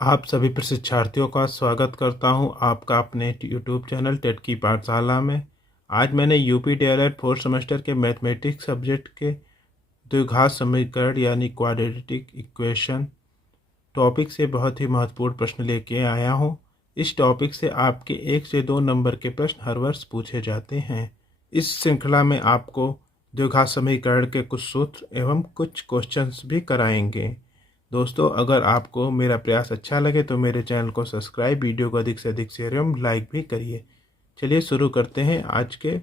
आप सभी प्रशिक्षार्थियों का स्वागत करता हूं आपका अपने यूट्यूब चैनल टेट की पाठशाला में। आज मैंने यूपी डीएलएड फोर्थ सेमेस्टर के मैथमेटिक्स सब्जेक्ट के द्विघात समीकरण यानी क्वाड्रेटिक इक्वेशन टॉपिक से बहुत ही महत्वपूर्ण प्रश्न लेके आया हूं। इस टॉपिक से आपके 1 से 2 नंबर के प्रश्न हर वर्ष पूछे जाते हैं। इस श्रृंखला में आपको द्विघात समीकरण के कुछ सूत्र एवं कुछ क्वेश्चंस भी कराएंगे। दोस्तों, अगर आपको मेरा प्रयास अच्छा लगे तो मेरे चैनल को सब्सक्राइब, वीडियो को अधिक से अधिक शेयर एवं लाइक भी करिए। चलिए शुरू करते हैं आज के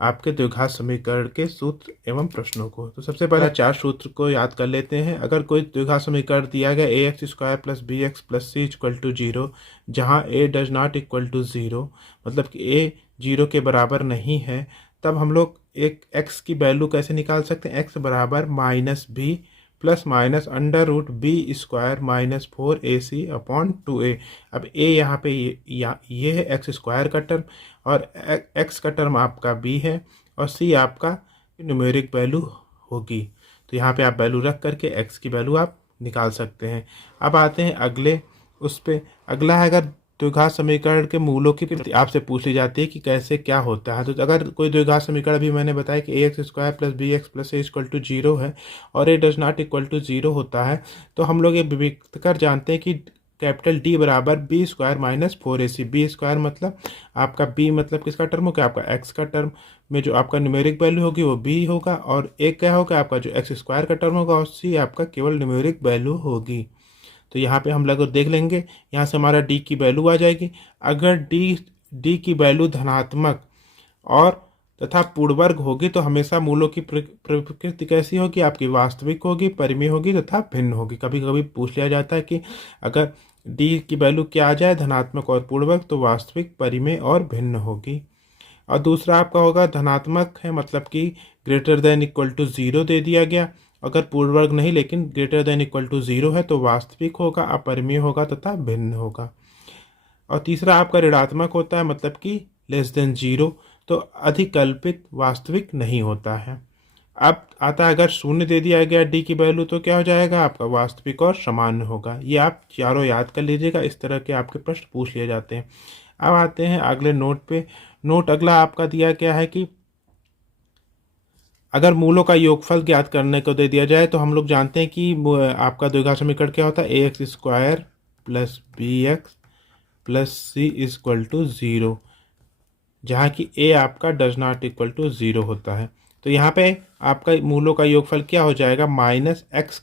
आपके द्विघात समीकरण के सूत्र एवं प्रश्नों को। तो सबसे पहले 4 सूत्र को याद कर लेते हैं। अगर कोई द्विघात समीकरण दिया गया ax² + bx + c = 0, जहाँ a does not equal to 0, मतलब कि a 0 के बराबर नहीं है, तब हम लोग एक x की वैल्यू कैसे निकाल सकते हैं। x बराबर -b ± √b² - 4ac/2a। अब a यहाँ पे ये है x² का टर्म, और x का टर्म आपका b है, और c आपका न्यूमेरिक वैल्यू होगी। तो यहाँ पे आप वैल्यू रख करके x की वैल्यू आप निकाल सकते हैं। अब आते हैं अगले उस पे। अगला है, अगर द्विघात समीकरण के मूलों की आपसे पूछ ली जाती है कि कैसे क्या होता है। तो अगर कोई द्विघात समीकरण, अभी मैंने बताया कि ax² + bx + c = 0 है और a does not equal to 0 होता है, तो हम लोग ये विभक्त कर जानते हैं कि कैपिटल D बराबर b² - 4ac। b² मतलब आपका b मतलब किसका टर्म होगा, आपका x का टर्म में जो आपका न्यूमेरिक वैल्यू होगी वो b होगा, और एक क्या होगा आपका जो x² का टर्म होगा, और c आपका केवल न्यूमेरिक वैल्यू होगी। तो यहाँ पे हम लोग देख लेंगे, यहाँ से हमारा d की वैल्यू आ जाएगी। अगर d की वैल्यू धनात्मक और तथा पूर्णवर्ग होगी तो हमेशा मूलों की प्रकृति कैसी होगी, आपकी वास्तविक होगी, परिमेय होगी तथा भिन्न होगी। कभी कभी पूछ लिया जाता है कि अगर d की वैल्यू क्या आ जाए, धनात्मक और पूर्णवर्ग, तो वास्तविक, परिमेय और भिन्न होगी। और दूसरा आपका होगा धनात्मक है, मतलब कि >= 0 दे दिया गया। अगर पूर्ण वर्ग नहीं लेकिन >= 0 है तो वास्तविक होगा, अपरिमेय होगा तथा भिन्न होगा। और तीसरा आपका ऋणात्मक होता है, मतलब कि <0, तो अधिकल्पित वास्तविक नहीं होता है। अब आता है, अगर 0 दे दिया गया d की वैल्यू तो क्या हो जाएगा, आपका वास्तविक और सामान्य होगा। ये आप चारों याद कर लीजिएगा, इस तरह के आपके प्रश्न पूछ लिए जाते हैं। अब आते हैं अगले नोट पे। नोट अगला आपका दिया गया है कि अगर मूलों का योगफल ज्ञात करने को दे दिया जाए, तो हम लोग जानते हैं कि आपका द्विघात समीकरण क्या होता है, ax² + bx + c = 0, जहाँ की a आपका डज नॉट इक्वल टू 0 होता है। तो यहाँ पे आपका मूलों का योगफल क्या हो जाएगा, -x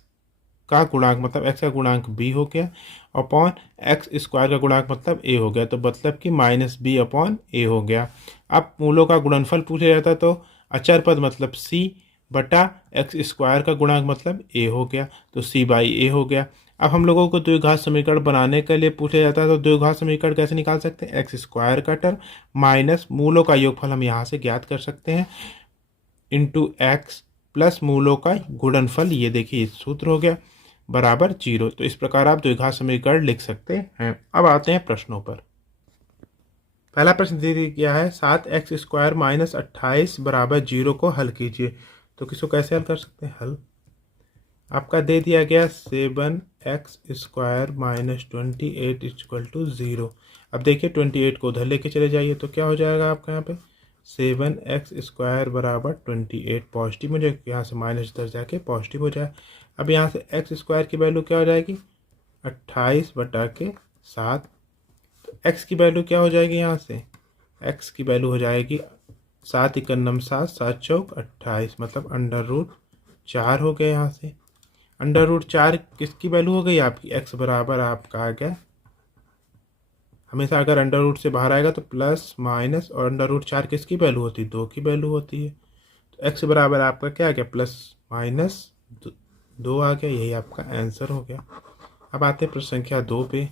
का गुणांक मतलब x का गुणांक b हो गया, अपॉन x² का गुणांक मतलब a हो गया, तो मतलब कि -b/a हो गया। अब मूलों का गुणनफल पूछा जाता है, तो अचर पद मतलब c बटा x² का गुणांक मतलब a हो गया, तो c/a हो गया। अब हम लोगों को द्विघात समीकरण बनाने के लिए पूछा जाता है, तो द्विघात समीकरण कैसे निकाल सकते हैं, x² का टर्म माइनस मूलों का योगफल हम यहाँ से ज्ञात कर सकते हैं, इंटू x प्लस मूलों का गुणनफल, ये देखिए सूत्र हो गया, बराबर 0। तो इस प्रकार आप द्विघात समीकरण लिख सकते हैं। अब आते हैं प्रश्नों पर। पहला प्रश्न दे दिया है 7x² - 28 = 0 को हल कीजिए। तो किसको कैसे हल कर सकते हैं, हल आपका दे दिया गया 7x² - 28 = 0। अब देखिए 28 को उधर लेके चले जाइए, तो क्या हो जाएगा आपका यहाँ पे 7x² = 28 पॉजिटिव हो जाएगा, यहाँ से माइनस इधर जाके पॉजिटिव हो जाए। अब यहाँ से x² की वैल्यू क्या हो जाएगी, 28/7। तो x की वैल्यू क्या हो जाएगी, यहाँ से x की वैल्यू हो जाएगी 7 × 9 = 7, 7 × 4 = 28, मतलब √4 हो गया। यहाँ से √4 किसकी वैल्यू हो गई, आपकी x बराबर आपका आ गया, हमेशा अगर अंडर रूट से बाहर आएगा तो प्लस माइनस, और √4 किसकी वैल्यू होती है, 2 की वैल्यू होती है। तो x बराबर आपका क्या आ गया, +-2 आ गया, यही आपका आंसर हो गया। अब आते हैं प्रश्न संख्या 2 पे।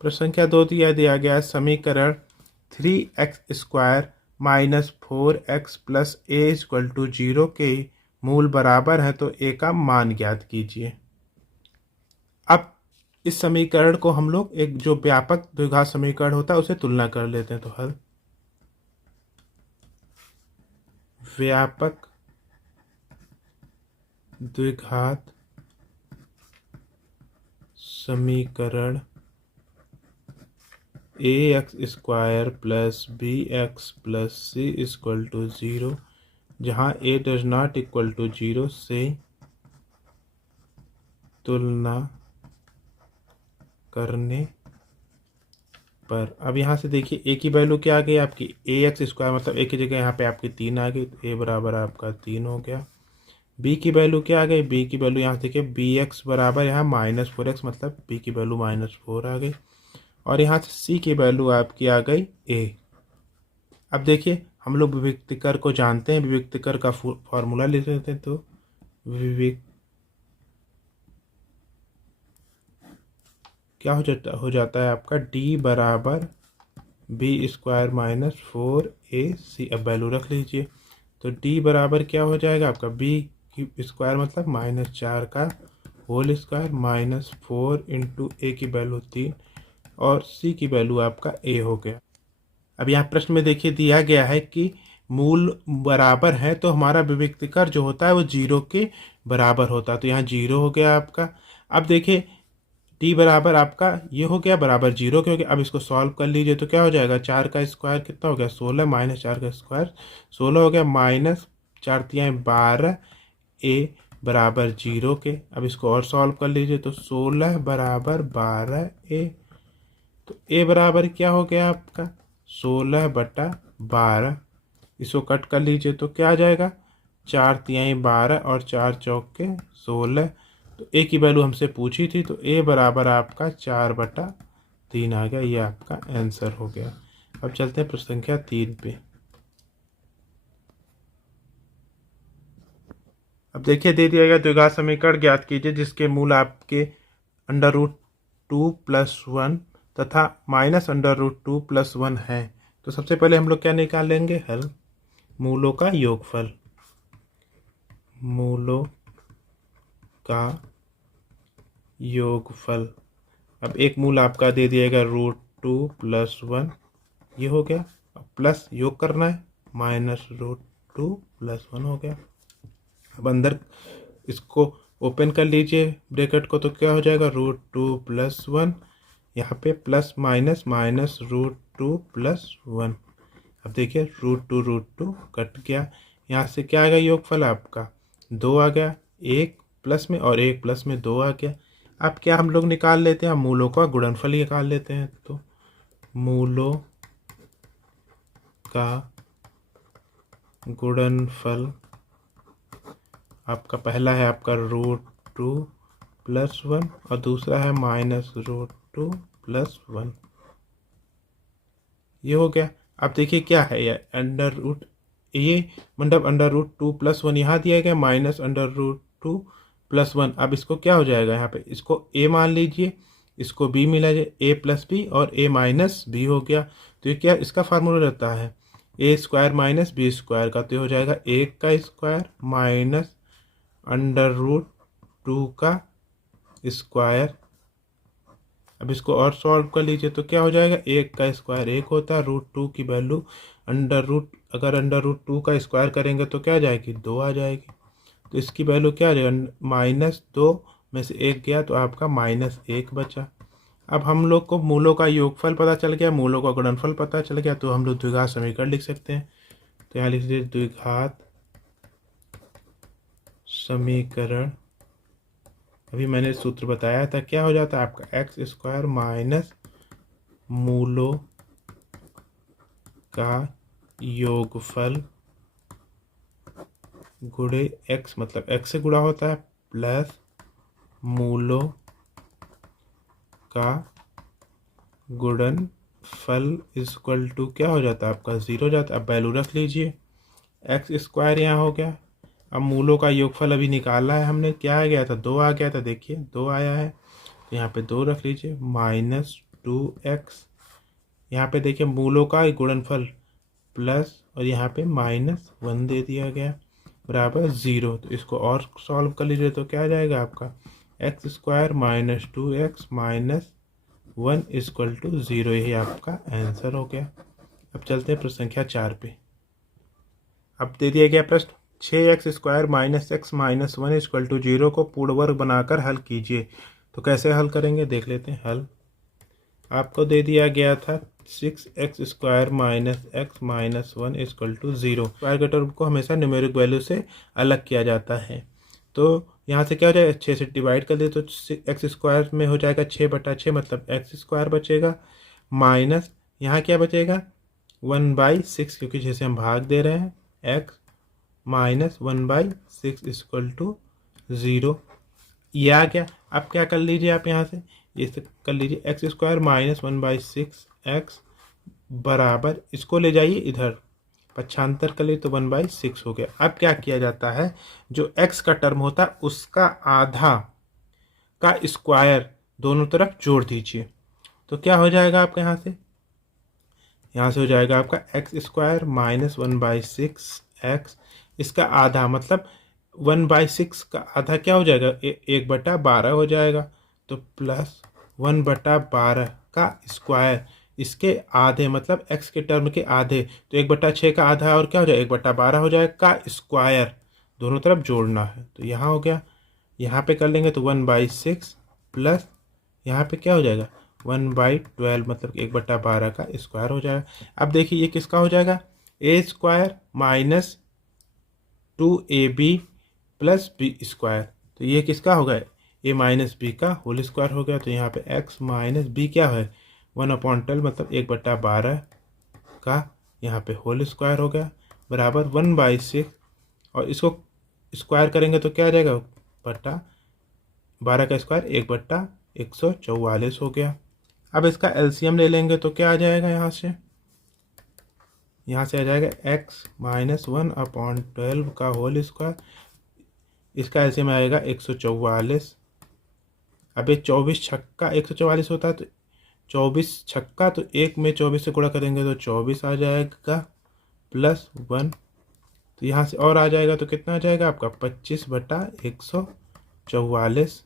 प्रश्न संख्या 2 दिया गया समीकरण 3x² - 4x + a = 0 के मूल बराबर है, तो a का मान ज्ञात कीजिए। अब इस समीकरण को हम लोग एक जो व्यापक द्विघात समीकरण होता है उसे तुलना कर लेते हैं। तो हल व्यापक द्विघात समीकरण ax² plus bx plus c equal to 0, जहाँ a does not equal to 0 से तुलना करने पर। अब यहाँ से देखिए a की वैल्यू क्या आ गई आपकी ax², मतलब a की जगह यहाँ पे आपकी 3 आ गई, तो a बराबर आपका 3 हो गया। b की वैल्यू क्या आ गई, b की वैल्यू यहाँ से देखिए bx बराबर यहाँ -4x, मतलब b की वैल्यू -4 आ गई। और यहाँ से c की वैल्यू आपकी आ गई a। अब देखिए हम लोग विविक्तिकर को जानते हैं, विविक्तिकर का फॉर्मूला लिख लेते हैं। तो क्या हो जाता है आपका d बराबर b² - 4ac। अब वैल्यू रख लीजिए, तो d बराबर क्या हो जाएगा आपका b² मतलब -4 का होल स्क्वायर -4 इंटू a की वैल्यू 3 और c की वैल्यू आपका a हो गया। अब यहाँ प्रश्न में देखिए दिया गया है कि मूल बराबर है, तो हमारा विविक्तिकर जो होता है वो 0 के बराबर होता है, तो यहाँ 0 हो गया आपका। अब देखिए t बराबर आपका ये हो गया बराबर 0 के हो गया। अब इसको सॉल्व कर लीजिए, तो क्या हो जाएगा 4 का स्क्वायर कितना हो गया 16 -4 का स्क्वायर 16 हो गया, -4 × 12 a बराबर 0 के। अब इसको और सॉल्व कर लीजिए, तो 16 बराबर 12a, तो a बराबर क्या हो गया आपका 16/12। इसको कट कर लीजिए, तो क्या आ जाएगा 4 × 12 और 4 चौके 16। तो a की वैल्यू हमसे पूछी थी, तो a बराबर आपका 4/3 आ गया। ये आपका आंसर हो गया। अब चलते हैं प्रश्न संख्या 3 पे। अब देखिए दे दिया गया द्विघात समीकरण ज्ञात कीजिए जिसके मूल आपके √2 + 1 तथा -√2 + 1 है। तो सबसे पहले हम लोग क्या निकालेंगे, हल मूलों का योगफल। मूलों का योगफल। अब एक मूल आपका दे दिएगा √2 + 1, ये हो गया। अब प्लस योग करना है -√2 + 1 हो गया। अब अंदर इसको ओपन कर लीजिए ब्रैकेट को, तो क्या हो जाएगा √2 + 1, यहाँ पे प्लस माइनस -√2 + 1। अब देखिए √2 कट गया, यहाँ से क्या आ गया योगफल आपका 2 आ गया, 1 प्लस में और 1 प्लस में 2 आ गया। अब क्या हम लोग निकाल लेते हैं, मूलों का गुणनफल निकाल लेते हैं। तो मूलों का गुणनफल आपका पहला है आपका √2 + 1 और दूसरा है -√2 + 1, ये हो गया। अब देखिए क्या है ये ये मतलब √2 + 1 यहाँ दिया गया -√2 + 1। अब इसको क्या हो जाएगा, यहाँ पे इसको a मान लीजिए, इसको b मिला जाए, a + b और a - b हो गया। तो ये क्या इसका फार्मूला रहता है a² - b² का, तो हो जाएगा 1 का स्क्वायर -√2 का स्क्वायर। अब इसको और सॉल्व कर लीजिए, तो क्या हो जाएगा 1 का स्क्वायर 1 होता है, √2 की वैल्यू अगर √2 का स्क्वायर करेंगे तो क्या आ जाएगी 2 आ जाएगी। तो इसकी वैल्यू क्या आ जाएगा -2 में से 1 गया, तो आपका -1 बचा। अब हम लोग को मूलों का योगफल पता चल गया, मूलों का गुणनफल पता चल गया, तो हम लोग द्विघात समीकरण लिख सकते हैं। तो यहाँ लिख लीजिए द्विघात समीकरण। अभी मैंने सूत्र बताया था, क्या हो जाता है आपका x² माइनस मूलों का योगफल गुणे x, मतलब x से गुणा होता है, प्लस मूलों का गुणनफल इक्वल टू क्या हो जाता है आपका 0 हो जाता है। अब वैल्यू रख लीजिए, x² यहाँ हो गया। अब मूलों का योगफल अभी निकाला है हमने, क्या आ गया था 2 आ गया था, देखिए 2 आया है, तो यहाँ पे 2 रख लीजिए -2x। यहाँ पे देखिए मूलों का गुणनफल प्लस और यहाँ पे -1 दे दिया गया बराबर 0। तो इसको और सॉल्व कर लीजिए, तो क्या आ जाएगा आपका x² - 2x - 1 = 0। यही आपका आंसर हो गया। अब चलते हैं प्रश्न संख्या 4 पे। अब दे दिया गया प्रश्न 6x² - x - 1 = 0 को पूर्ण वर्ग बनाकर हल कीजिए। तो कैसे हल करेंगे देख लेते हैं। हल आपको दे दिया गया था 6x² minus x minus 1 equal to 0। Square के टर्म को हमेशा न्यूमेरिक वैल्यू से अलग किया जाता है। तो यहाँ से क्या हो जाएगा, 6 से डिवाइड कर दे तो x² में हो जाएगा 6/6 मतलब x² बचेगा, माइनस यहाँ क्या बचेगा 1/6 क्योंकि 6 से हम भाग दे रहे हैं, x माइनस 1/6 इक्वल टू 0। ये आ गया। अब क्या कर लीजिए आप यहाँ से ये कर लीजिए x² माइनस 1/6 एक्स बराबर, इसको ले जाइए इधर पक्षांतर कर लिए तो 1/6 हो गया। अब क्या किया जाता है, जो x का टर्म होता है उसका आधा का स्क्वायर दोनों तरफ जोड़ दीजिए। तो क्या हो जाएगा आपका यहाँ से हो जाएगा आपका x² माइनस 1/6 एक्स, इसका आधा मतलब 1/6 का आधा क्या हो जाएगा 1/12 हो जाएगा। तो प्लस 1/12 का स्क्वायर, इसके आधे मतलब x के टर्म के आधे, तो 1/6 का आधा और क्या हो जाएगा 1/12 हो जाएगा का स्क्वायर, दोनों तरफ जोड़ना है। तो यहाँ हो गया, यहाँ पे कर लेंगे तो 1/6 प्लस यहाँ पे क्या हो जाएगा 1/12 मतलब 1/12 का स्क्वायर हो जाएगा। अब देखिए ये किसका हो जाएगा, a² minus 2ab plus b²। तो ये किसका होगा, a माइनस बी का होल स्क्वायर हो गया। तो यहाँ पे x माइनस बी क्या है 1/12 मतलब 1/12 का यहाँ पे होल स्क्वायर हो गया बराबर 1/6, और इसको स्क्वायर करेंगे तो क्या आ जाएगा बटा 12 का स्क्वायर 1/144 हो गया। अब इसका एलसीएम ले लेंगे तो क्या आ जाएगा, यहाँ से आ जाएगा x माइनस 1/12 का होल स्क्वायर, इसका एलसीएम आएगा 144। अब ये 24 छक्का 144 होता है, तो 24 छक्का तो एक में 24 से गुणा करेंगे तो 24 आ जाएगा प्लस 1। तो यहाँ से और आ जाएगा तो कितना आ जाएगा आपका 25/144।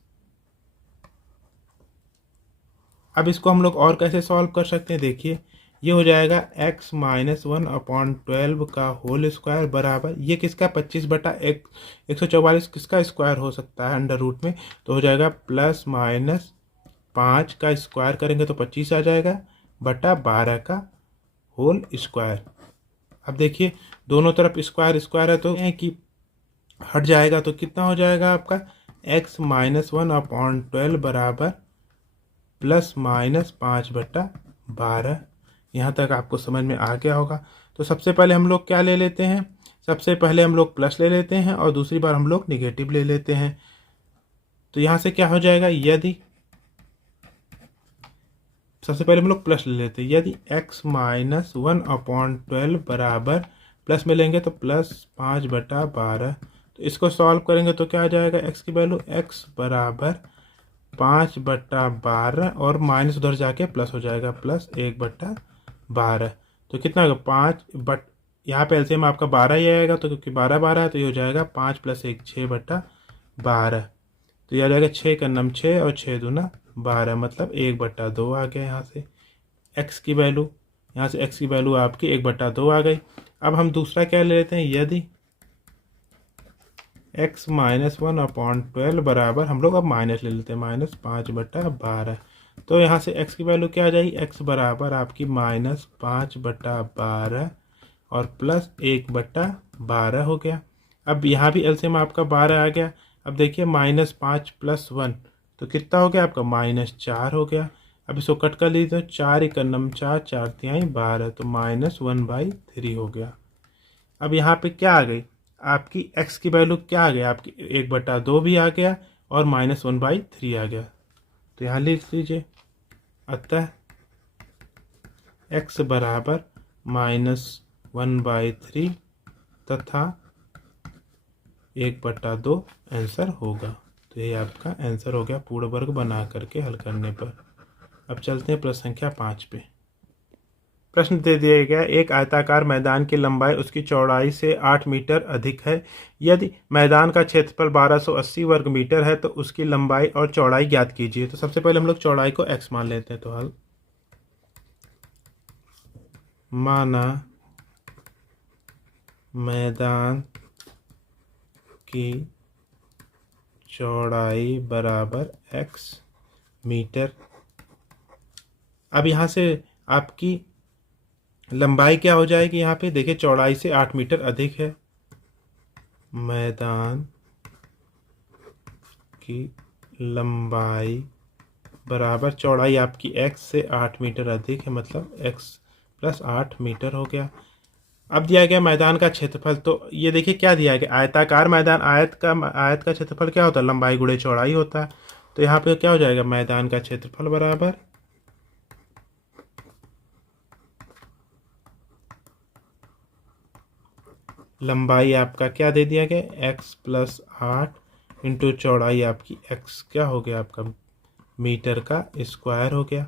अब इसको हम लोग और कैसे सॉल्व कर सकते हैं, देखिए ये हो जाएगा x माइनस 1/12 का होल स्क्वायर बराबर, ये किसका 25/144 किसका स्क्वायर हो सकता है अंडर रूट में, तो हो जाएगा प्लस माइनस 5 का स्क्वायर करेंगे तो 25 आ जाएगा बटा 12 का होल स्क्वायर। अब देखिए दोनों तरफ स्क्वायर स्क्वायर है तो कि हट जाएगा, तो कितना हो जाएगा आपका x माइनस 1/12 बराबर प्लस माइनस 5/12। यहाँ तक आपको समझ में आ गया होगा। तो सबसे पहले हम लोग क्या ले लेते हैं, सबसे पहले हम लोग प्लस ले लेते हैं और दूसरी बार हम लोग निगेटिव ले लेते हैं। तो यहाँ से क्या हो जाएगा, यदि सबसे पहले हम लोग प्लस ले लेते हैं, यदि x माइनस 1/12 बराबर प्लस में लेंगे तो प्लस 5/12। तो इसको सॉल्व करेंगे तो क्या आ जाएगा, x की वैल्यू x बराबर 5/12 और माइनस उधर जाके प्लस हो जाएगा प्लस 1/12। तो कितना होगा 5 यहाँ पे एलसीएम आपका 12 ही आएगा, तो क्योंकि 12 है तो ये हो जाएगा 5 + 1 6/12। तो ये आ जाएगा 6 का नम 6 और 6 दूना 12 मतलब 1/2 आ गया। यहाँ से x की वैल्यू, यहाँ से x की वैल्यू आपकी 1/2 आ गई। अब हम दूसरा क्या ले लेते हैं, यदि x माइनस 1/12 बराबर, हम लोग अब माइनस ले लेते हैं माइनस 5/12। तो यहाँ से x की वैल्यू क्या आ जाएगी, x बराबर आपकी माइनस 5/12 और प्लस 1/12 हो गया। अब यहाँ भी एलसीएम आपका 12 आ गया। अब देखिए -5 + 1 तो कितना हो गया आपका -4 हो गया। अब इसको कट कर लीजिए तो 4 × 4 4 4 तिहाई 12 तो -1/3 हो गया। अब यहाँ पे क्या आ गई आपकी x की वैल्यू, क्या आ गया आपकी 1/2 भी आ गया और -1/3 आ गया। तो यहाँ लिख लीजिए, अतः x बराबर -1/3 तथा 1/2 आंसर होगा। तो ये आपका आंसर हो गया पूर्ण वर्ग बना करके हल करने पर। अब चलते हैं प्रश्न संख्या 5 पे। प्रश्न दे दिया गया, एक आयताकार मैदान की लंबाई उसकी चौड़ाई से 8 मीटर अधिक है। यदि मैदान का क्षेत्रफल 1280 वर्ग मीटर है तो उसकी लंबाई और चौड़ाई ज्ञात कीजिए। तो सबसे पहले हम लोग चौड़ाई को x मान लेते हैं। तो हल माना मैदान की चौड़ाई बराबर x मीटर। अब यहाँ से आपकी लंबाई क्या हो जाएगी, यहाँ पे देखिए चौड़ाई से 8 मीटर अधिक है। मैदान की लंबाई बराबर चौड़ाई आपकी x से 8 मीटर अधिक है, मतलब x प्लस 8 मीटर हो गया। अब दिया गया मैदान का क्षेत्रफल, तो ये देखिए क्या दिया गया, आयताकार मैदान, आयत का क्षेत्रफल क्या होता है, लंबाई गुणे चौड़ाई होता है। तो यहाँ पे क्या हो जाएगा, मैदान का क्षेत्रफल बराबर लंबाई आपका क्या दे दिया गया, x प्लस 8 इंटू चौड़ाई आपकी x क्या हो गया आपका मीटर का स्क्वायर हो गया।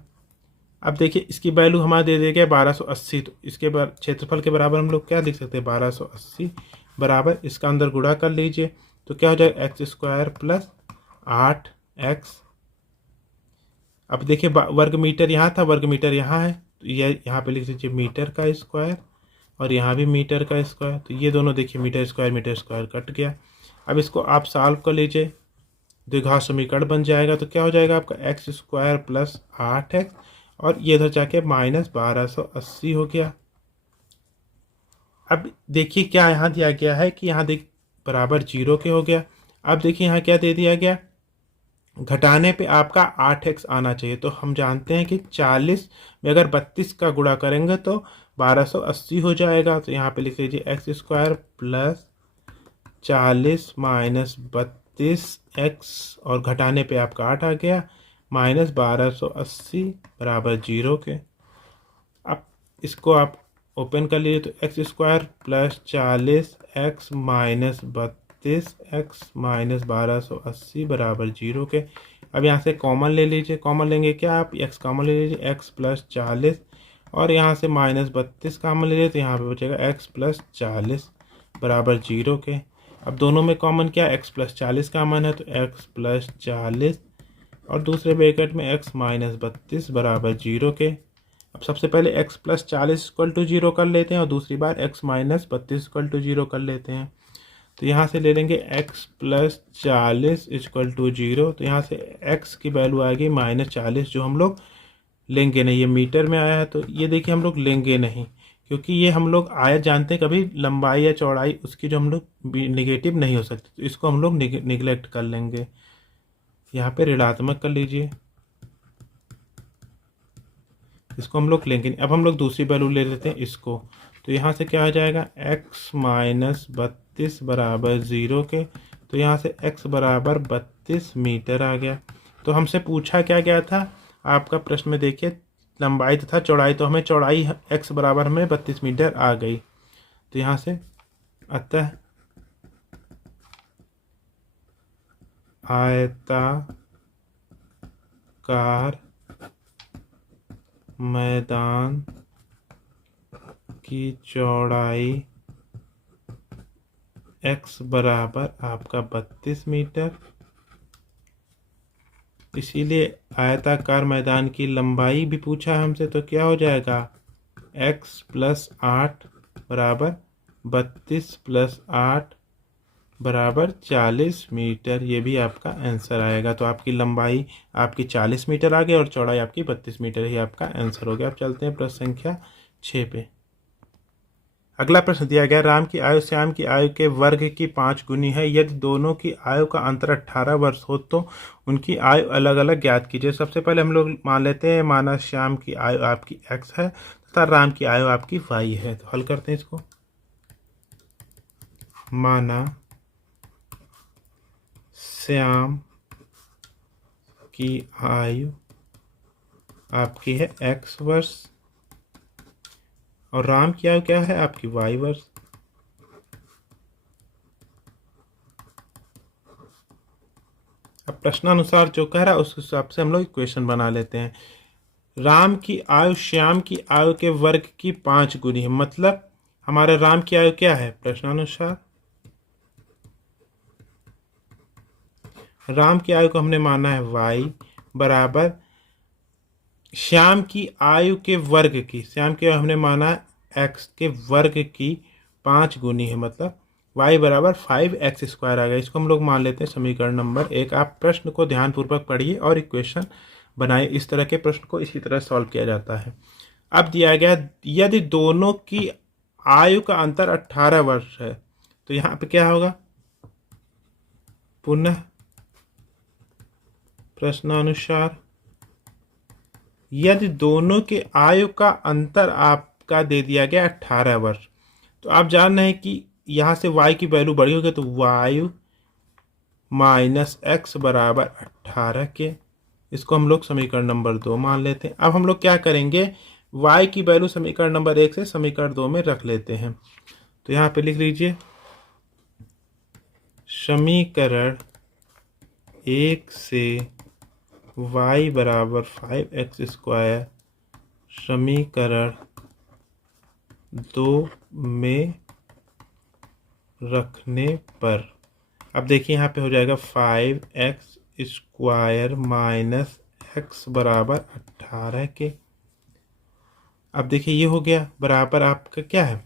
अब देखिए इसकी वैल्यू हमारा दे दिया गया 1280, तो इसके क्षेत्रफल के बराबर हम लोग क्या लिख सकते हैं, 1280 बराबर इसका अंदर गुणा कर लीजिए, तो क्या हो जाएगा एक्स स्क्वायर प्लस 8x। अब देखिए वर्ग मीटर यहाँ था, वर्ग मीटर यहाँ है, तो ये यहाँ पे लिख लीजिए मीटर का स्क्वायर, और यहाँ भी मीटर का स्क्वायर, तो ये दोनों देखिए मीटर स्क्वायर कट गया। अब इसको आप सॉल्व कर लीजिए, द्विघात समीकरण बन जाएगा, तो क्या हो जाएगा आपका एक्स स्क्वायर प्लस 8x, और ये इधर जाके माइनस 1280 हो गया। अब देखिए क्या यहाँ दिया गया है कि यहाँ देख बराबर 0 के हो गया। अब देखिए यहाँ क्या दे दिया गया, घटाने पे आपका 8x आना चाहिए, तो हम जानते हैं कि 40 में अगर 32 का गुणा करेंगे तो 1280 हो जाएगा। तो यहाँ पे लिख लीजिए x square plus 40 minus 32x, और घटाने पे आपका 8 आ गया, माइनस 1280 बराबर 0 के। अब इसको आप ओपन कर लीजिए, तो x square plus 40x minus 32x minus 1280 बराबर 0 के। अब यहाँ से कॉमन ले लीजिए, कॉमन लेंगे क्या आप, x कॉमन ले लीजिए, x प्लस 40, और यहाँ से माइनस 32 कॉमन ले लीजिए, तो यहाँ पे बचेगा x प्लस 40 बराबर 0 के। अब दोनों में कॉमन क्या, x प्लस 40 कॉमन है, तो x प्लस 40 और दूसरे ब्रैकेट में x माइनस 32 बराबर 0 के। अब सबसे पहले x प्लस 40 इक्वल टू 0 कर लेते हैं, और दूसरी बार x माइनस 32 इक्वल टू 0 कर लेते हैं। तो यहाँ से ले लेंगे x प्लस 40 इक्वल टू 0, तो यहाँ से x की वैल्यू आएगी माइनस 40, जो हम लोग लेंगे नहीं, ये मीटर में आया है तो ये देखिए हम लोग लेंगे नहीं, क्योंकि ये हम लोग आयत जानते हैं, कभी लंबाई या चौड़ाई उसकी जो हम लोग निगेटिव नहीं हो सकती, तो इसको हम लोग निगलेक्ट कर लेंगे, यहाँ पे ऋणात्मक कर लीजिए, इसको हम लोग लेंगे नहीं। अब हम लोग दूसरी वैल्यू ले लेते हैं इसको, तो यहाँ से क्या आ जाएगा, x माइनस 32 बराबर 0 के, तो यहाँ से x बराबर 32 मीटर आ गया। तो हमसे पूछा क्या गया था आपका प्रश्न में, देखिए लंबाई तथा चौड़ाई, तो हमें चौड़ाई x बराबर हमें 32 मीटर आ गई। तो यहाँ से अतः आयताकार मैदान की चौड़ाई x बराबर आपका 32 मीटर, इसीलिए आयताकार मैदान की लंबाई भी पूछा हमसे, तो क्या हो जाएगा, x प्लस 8 बराबर 32 प्लस 8 बराबर 40 मीटर, ये भी आपका आंसर आएगा। तो आपकी लंबाई आपकी 40 मीटर आ गई और चौड़ाई आपकी 32 मीटर, ही आपका आंसर हो गया। अब चलते हैं प्रश्न संख्या 6 पे। अगला प्रश्न दिया गया, राम की आयु श्याम की आयु के वर्ग की 5 गुनी है, यदि दोनों की आयु का अंतर 18 वर्ष हो तो उनकी आयु अलग अलग ज्ञात कीजिए। सबसे पहले हम लोग मान लेते हैं, माना श्याम की आयु आपकी x है तथा राम की आयु आपकी y है, तो हल करते हैं इसको। माना श्याम की आयु आपकी है x वर्ष और राम की आयु क्या है आपकी y वर्ष। अब प्रश्नानुसार जो कह रहा है उस हिसाब से हम लोग इक्वेशन बना लेते हैं। राम की आयु श्याम की आयु के वर्ग की 5 गुनी है, मतलब हमारे राम की आयु क्या है, प्रश्नानुसार राम की आयु को हमने माना है y बराबर श्याम की आयु के वर्ग की, श्याम की आयु हमने माना है x के वर्ग की 5 गुनी है, मतलब y बराबर 5x स्क्वायर आ गया। इसको हम लोग मान लेते हैं समीकरण नंबर 1। आप प्रश्न को ध्यानपूर्वक पढ़िए और इक्वेशन बनाए। इस तरह के प्रश्न को इसी तरह सॉल्व किया जाता है। अब दिया गया यदि दोनों की आयु का अंतर 18 वर्ष है, तो यहाँ पे क्या होगा, पुनः प्रश्नानुसार यदि दोनों के आयु का अंतर आपका दे दिया गया 18 वर्ष, तो आप जान रहे हैं कि यहाँ से y की वैल्यू बड़ी होगी, तो y माइनस एक्स बराबर 18 के, इसको हम लोग समीकरण नंबर 2 मान लेते हैं। अब हम लोग क्या करेंगे, y की वैल्यू समीकरण नंबर 1 से समीकरण 2 में रख लेते हैं। तो यहाँ पे लिख लीजिए समीकरण 1 से y बराबर 5x² समीकरण 2 में रखने पर, अब देखिए यहाँ पे हो जाएगा 5x² माइनस x बराबर 18 के। अब देखिए ये हो गया बराबर आपका क्या है,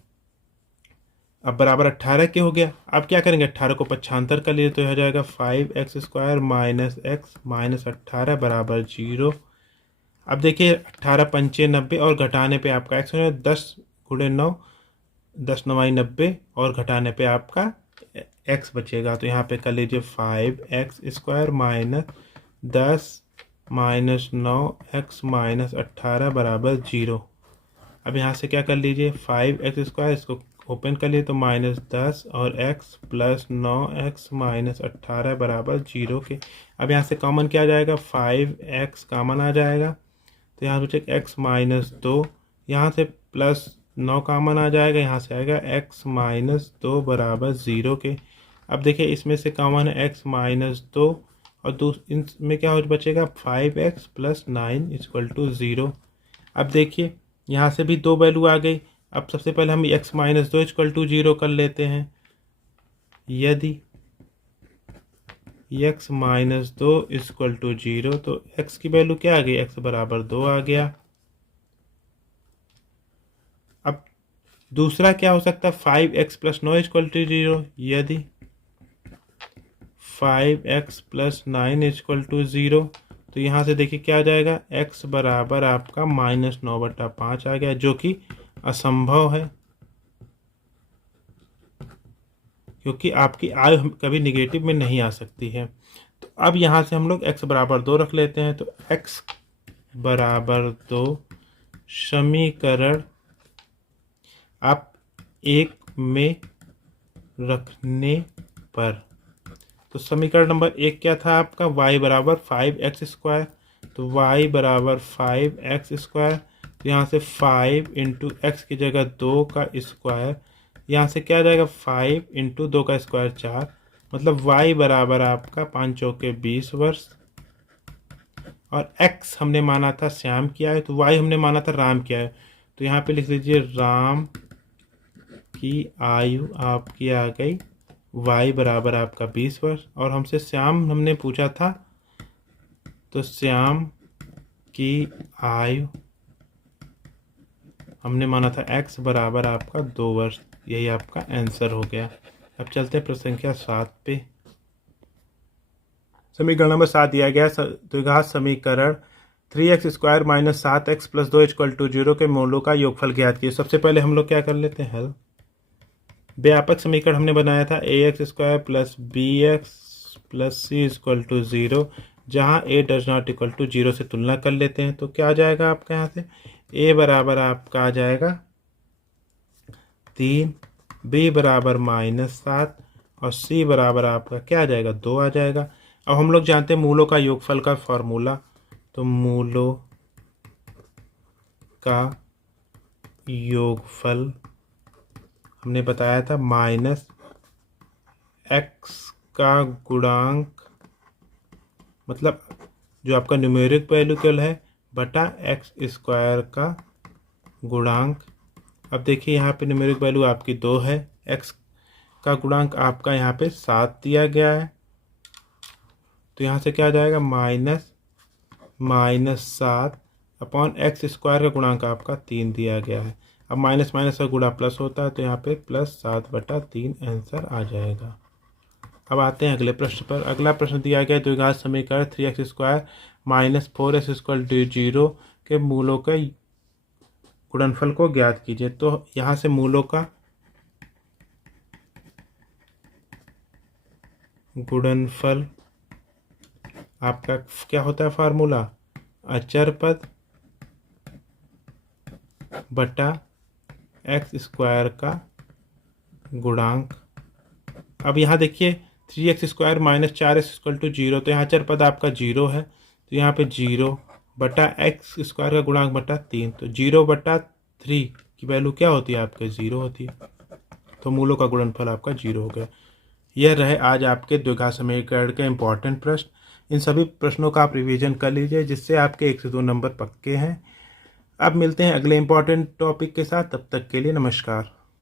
अब बराबर 18 के हो गया। अब क्या करेंगे, 18 को पक्षांतर कर लिए तो हो जाएगा 5x² माइनस x माइनस 18 बराबर 0। अब देखिए 18 पंचे 90 और घटाने पे आपका x हो जाएगा 10 गुणे 9, 10 9 90 और घटाने पे आपका x बचेगा। तो यहाँ पे कर लीजिए 5x² minus 10 minus 9x minus 18 बराबर 0। अब यहाँ से क्या कर लीजिए 5x², इसको ओपन कर लिए तो माइनस 10 और x प्लस 9x माइनस 18 बराबर 0 के। अब यहाँ से कॉमन क्या आ जाएगा, 5x कॉमन आ जाएगा, तो यहाँ बचेगा x माइनस 2, यहाँ से प्लस 9 कॉमन आ जाएगा, यहाँ से आएगा x माइनस 2 बराबर 0 के। अब देखिए इसमें से कॉमन है x माइनस 2 और इनमें क्या हो बचेगा 5x प्लस 9 इक्वल टू 0। अब देखिए यहाँ से भी 2 वैल्यू आ गई। अब सबसे पहले हम x माइनस 2 इक्वल टू 0 कर लेते हैं। यदि x माइनस 2 इक्वल टू 0, तो x की वैल्यू क्या आ गई, x बराबर 2 आ गया। अब दूसरा क्या हो सकता है, 5x प्लस 9 इक्वल टू 0। यदि 5x प्लस 9 इक्वल टू 0, तो यहाँ से देखिए क्या आ जाएगा, x बराबर आपका माइनस 9/5 आ गया, जो कि असंभव है क्योंकि आपकी आयु कभी निगेटिव में नहीं आ सकती है। तो अब यहाँ से हम लोग x बराबर 2 रख लेते हैं। तो x बराबर 2 समीकरण आप 1 में रखने पर, तो समीकरण नंबर 1 क्या था आपका, y बराबर 5x², तो y बराबर 5x², तो यहाँ से 5 इंटू एक्स की जगह 2 का स्क्वायर, यहाँ से क्या आ जाएगा 5 इंटू 2 का स्क्वायर 4, मतलब y बराबर आपका 5 चौके 20 वर्ष। और x हमने माना था श्याम किया है, तो y हमने माना था राम किया है, तो यहाँ पे लिख लीजिए राम की आयु आपकी आ गई y बराबर आपका 20 वर्ष। और हमसे श्याम हमने पूछा था, तो श्याम की आयु हमने माना था x बराबर आपका 2 वर्ष। यही आपका आंसर हो गया। अब चलते हैं प्रश्न संख्या 7 पे। समीकरण नंबर 7 दिया गया द्विघात समीकरण 3x² minus 7x plus 2 equal to 0 के मूलों का योगफल ज्ञात कीजिए। सबसे पहले हम लोग क्या कर लेते हैं, हल। व्यापक समीकरण हमने बनाया था ax² plus bx plus c equal to 0, जहाँ a does not equal to 0 से तुलना कर लेते हैं। तो क्या आ जाएगा आपका, यहाँ से a बराबर आपका आ जाएगा 3, b बराबर -7 और c बराबर आपका क्या आ जाएगा 2 आ जाएगा। अब हम लोग जानते हैं मूलों का योगफल का फॉर्मूला, तो मूलों का योगफल हमने बताया था माइनस x का गुणांक, मतलब जो आपका न्यूमेरिक वैल्यू है, बटा x² का गुणांक। अब देखिए यहाँ पे न्यूमेरिक वैल्यू आपकी 2 है, x का गुणांक आपका यहाँ पे 7 दिया गया है, तो यहाँ से क्या आ जाएगा -7 अपॉन x² का गुणांक आपका 3 दिया गया है। अब माइनस माइनस का गुणा प्लस होता है, तो यहाँ पे +7/3 आंसर आ जाएगा। अब आते हैं अगले प्रश्न पर। अगला प्रश्न दिया गया द्विघात समीकरण 3x² - 4x² 0 के मूलों के गुणनफल को ज्ञात कीजिए। तो यहाँ से मूलों का गुणनफल आपका क्या होता है फार्मूला, अचर पद बटा x² का गुणांक। अब यहाँ देखिए 3x² - 4x 0, तो यहाँ अचर पद आपका 0 है, तो यहाँ पे 0 बटा x² का गुणांक बटा 3, तो 0 बटा 3 की वैल्यू क्या होती है आपके 0 होती है, तो मूलों का गुणनफल आपका 0 हो गया। यह रहे आज आपके द्विघात समीकरण के इम्पॉर्टेंट प्रश्न। इन सभी प्रश्नों का आप रिवीजन कर लीजिए, जिससे आपके 1 से 2 नंबर पक्के हैं। अब मिलते हैं अगले इम्पॉर्टेंट टॉपिक के साथ, तब तक के लिए नमस्कार।